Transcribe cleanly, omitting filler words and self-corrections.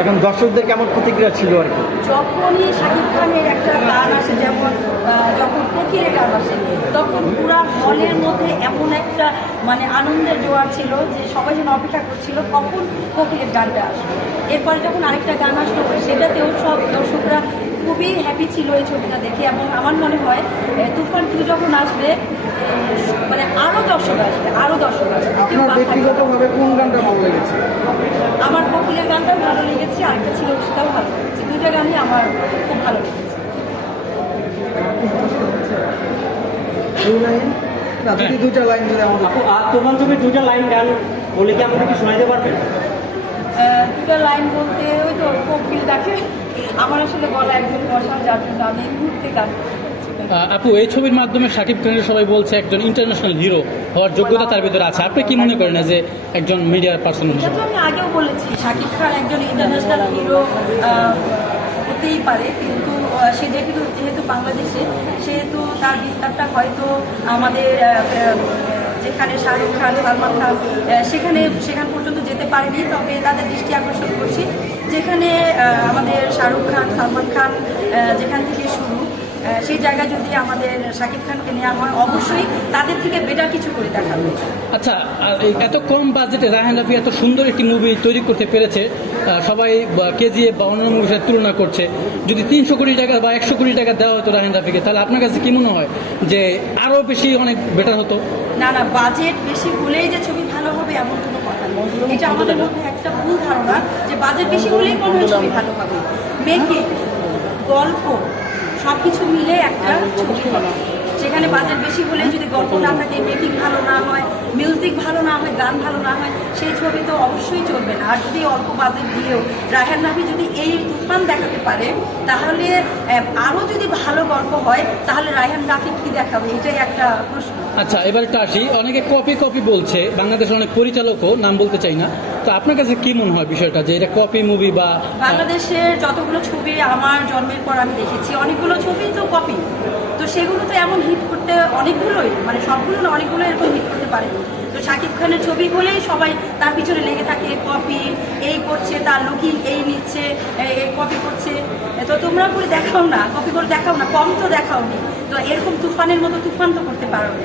এখন দর্শকদের কেমন প্রতিক্রিয়া ছিল আর কি? যখনই শাকিব খানের একটা গান আসে, যেমন যখন কোকিলের গান আসে, তখন পুরা হলের মধ্যে এমন একটা মানে আনন্দের জোয়ার ছিল যে সবাই যেন অপেক্ষা করছিল কখন কোকিলের গানটা আসবে। এরপরে যখন আরেকটা গান আসলো সেটাতেও সব দর্শকরা খুবই হ্যাপি ছিল এই ছবিটা দেখে। এবং আমার মনে হয় তুফান 2 যখন আসবে মানে আরও দর্শক আসবে, আরও দর্শক আসবে। আপনার ব্যক্তিগতভাবে কোন গানটা ভালো লেগেছে? আমার কোকিলের গানটাও ভালো লেগেছে, আরেকটা ছিল সেটাও ভালো লেগেছে। দুইটা গানই আমার খুব ভালো লেগেছে। যদি দুইটা লাইন যদি আমাদের আপু তুফান ছবির দুইটা লাইন গান বলে কি আমাকে শোনাতে পারবেন? দুটা লাইন বলতে ওই তো কোকিল ডাকে। আমার আসলে গলা একদম বসা, যার জন্য আমি এই মুহূর্তে গান করতে পারছি না। আপু, এই ছবির মাধ্যমে শাকিব খানের সবাই বলছে একজন ইন্টারন্যাশনাল হিরো হওয়ার যোগ্যতা তার ভিতরে আছে। আপনি কি মনে করেন যে একজন মিডিয়ার পার্সন এটা হিসেবে? তো আমি আগেও বলেছি, শাকিব খান একজন ইন্টারন্যাশনাল হিরো হতেই পারে, কিন্তু সে যেহেতু বাংলাদেশে, সেহেতু তার বিস্তারটা হয়তো আমাদের যেখানে শাহরুখ খান, সালমান খান সেখান পর্যন্ত যেতে পারেনি। তবে তাদের দৃষ্টি আকর্ষণ করছি যেখানে আমাদের শাহরুখ খান, সালমান খান যেখান থেকে শুরু, সেই জায়গায় যদি আমাদের শাকিব খানকে নেওয়া হয় অবশ্যই তাদের থেকে বেটার কিছু করে দেখাবে। আচ্ছা, আর এই এত কম বাজেটে রায়হান রাফি এত সুন্দর একটি মুভি তৈরি করতে পেরেছে, সবাই কেজিএফ বা অন্যান্য মুভির সাথে তুলনা করছে। যদি 300 কোটি টাকা বা 100 কোটি টাকা দেওয়া হতো রায়হান রাফিকে, তাহলে আপনার কাছে কি মনে হয় যে আরও বেশি অনেক বেটার হতো? না, বাজেট বেশি হলেই যে ছবি ভালো হবে এমন কোনো কথা নেই। এটা আমাদের মধ্যে একটা ভুল ধারণা যে বাজেট বেশি হলেই মনে হয় ছবি ভালো হবে। মেকিং, গল্প সব কিছু মিলে একটা ছবি হবে। সেখানে বাজেট বেশি হলে যদি গল্প না থাকে, মেকিং ভালো না হয়, মিউজিক ভালো না হয়, গান ভালো না হয়, সেই ছবি তো অবশ্যই চলবে না। আর যদি অল্প বাজেট দিয়েও রায়হান রাফি যদি এই তুফান দেখাতে পারে, তাহলে আরও যদি ভালো গল্প হয়, তাহলে রায়হান রাফি কি দেখাবে, এটাই একটা প্রশ্ন। আচ্ছা, এবার একটু আসি, অনেকে কপি বলছে, বাংলাদেশের অনেক পরিচালকও, নাম বলতে চাই না, তো আপনার কাছে কি মনে হয় বিষয়টা যে এটা কপি মুভি? বা বাংলাদেশের যতগুলো ছবি আমার জন্মের পর আমি দেখেছি, অনেকগুলো ছবি তো কপি, তো সেগুলো তো এমন হিট করতে অনেকগুলোই, মানে সবগুলো না, অনেকগুলো এরকম হিট করতে পারেনি। তো শাকিব খানের ছবি হলেই সবাই তার পিছনে লেগে থাকে, কপি এই করছে, তার লুকিং এই নিচ্ছে, এই কপি করছে। তো তোমরা করে দেখাও না, কপি করে দেখাও না, কম তো দেখাও নি। তো এরকম তুফানের মতো তুফান তো করতে পারো না।